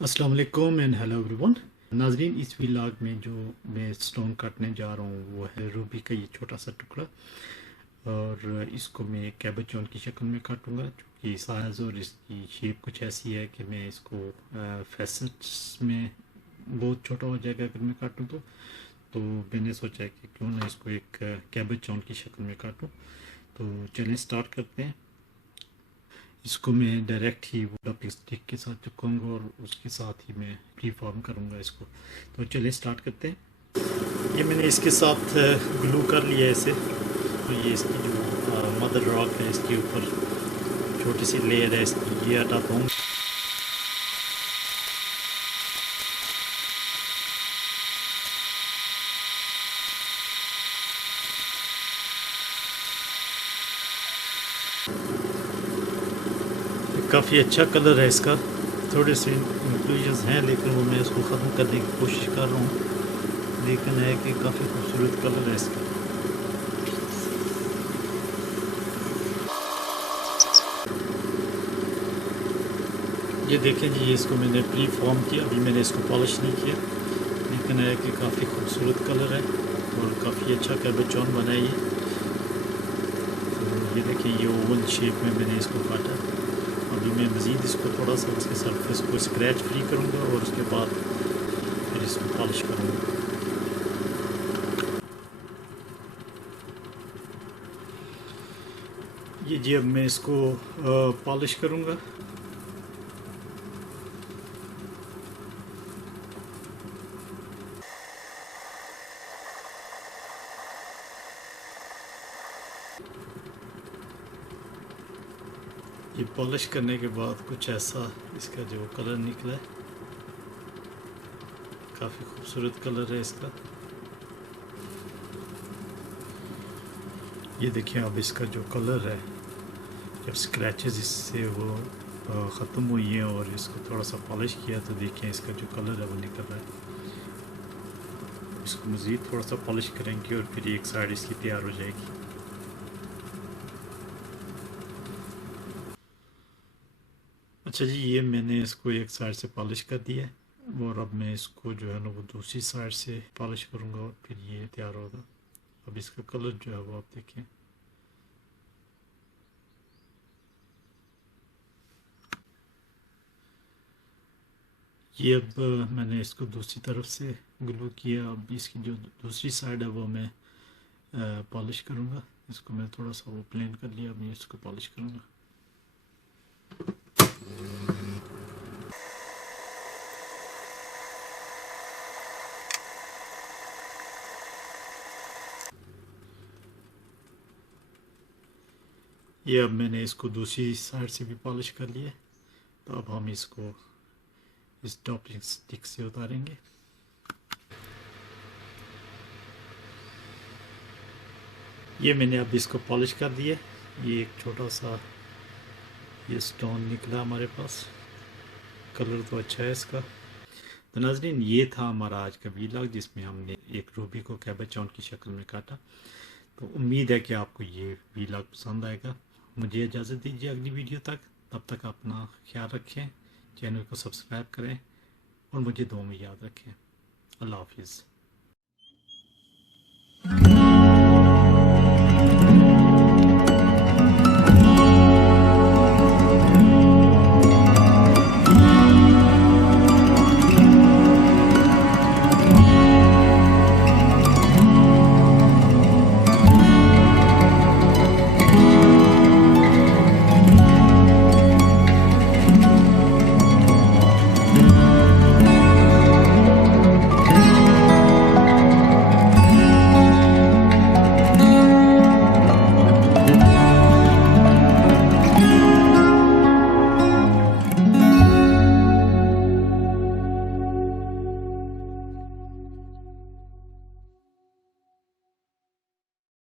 अस्सलाम वालेकुम and hello everyone. नाजरीन, इस व्लॉग में जो मैं स्टोन काटने जा रहा हूँ वो है रूबी का ये छोटा सा टुकड़ा। और इसको मैं कैबेचोन की शक्ल में काटूंगा, जो कि साइज़ और इसकी शेप कुछ ऐसी है कि मैं इसको फैसेट्स में बहुत छोटा हो जाएगा अगर मैं काटूँ तो मैंने सोचा है कि क्यों ना इसको एक कैबेचोन की शक्ल में काटूँ। तो चलिए स्टार्ट करते हैं। इसको मैं डायरेक्ट ही वो डॉपिंग स्टिक के साथ चिपकाऊंगा और उसके साथ ही मैं प्री फॉर्म करूँगा इसको। तो चलिए स्टार्ट करते हैं। ये मैंने इसके साथ ग्लू कर लिया है इसे। तो ये इसकी जो मदर रॉक है इसके ऊपर छोटी सी लेयर है इसकी, ये हटाता हूँ। काफ़ी अच्छा कलर है इसका। थोड़े से इंक्लूजन्स हैं लेकिन वो मैं इसको ख़त्म करने की कोशिश कर रहा हूँ, लेकिन है कि काफ़ी खूबसूरत कलर है इसका। ये देखें जी, इसको मैंने प्री फॉर्म किया, अभी मैंने इसको पॉलिश नहीं किया, लेकिन है कि काफ़ी खूबसूरत कलर है और काफ़ी अच्छा कैबेचोन बना है ये। तो ये देखिए, ये ओवल शेप में मैंने इसको काटा। अभी मैं मज़ीद इसको थोड़ा सा इसके सरफेस को स्क्रैच फ्री करूँगा और उसके बाद फिर इसको पॉलिश करूँगा। ये जी, अब मैं इसको पॉलिश करूँगा। ये पॉलिश करने के बाद कुछ ऐसा इसका जो कलर निकला है, काफ़ी खूबसूरत कलर है इसका। ये देखिए, अब इसका जो कलर है, जब स्क्रैचेस इससे वो ख़त्म हुई हैं और इसको थोड़ा सा पॉलिश किया तो देखिए इसका जो कलर है वो निकल रहा है। इसको मज़ीद थोड़ा सा पॉलिश करेंगे और फिर एक साइड इसकी तैयार हो जाएगी। अच्छा जी, ये मैंने इसको एक साइड से पॉलिश कर दिया है और अब मैं इसको जो है ना वो दूसरी साइड से पॉलिश करूँगा और फिर ये तैयार होगा। अब इसका कलर जो है वो आप देखें। ये अब मैंने इसको दूसरी तरफ से ग्लू किया। अब इसकी जो दूसरी साइड है वो मैं पॉलिश करूँगा। इसको मैं थोड़ा सा वो प्लेन कर लिया, अब मैं इसको पॉलिश करूँगा। ये अब मैंने इसको दूसरी साइड से भी पॉलिश कर लिया। तो अब हम इसको इस टॉपिंग स्टिक से उतारेंगे। ये मैंने अब इसको पॉलिश कर दिया। ये एक छोटा सा ये स्टोन निकला हमारे पास। कलर तो अच्छा है इसका। तो नाज़रीन, ये था हमारा आज का व्लॉग जिसमें हमने एक रूबी को कैबेचोन की शक्ल में काटा। तो उम्मीद है कि आपको ये व्लॉग पसंद आएगा। मुझे इजाज़त दीजिए अगली वीडियो तक। तब तक अपना ख्याल रखें, चैनल को सब्सक्राइब करें और मुझे दुआ में याद रखें। अल्लाह हाफिज़।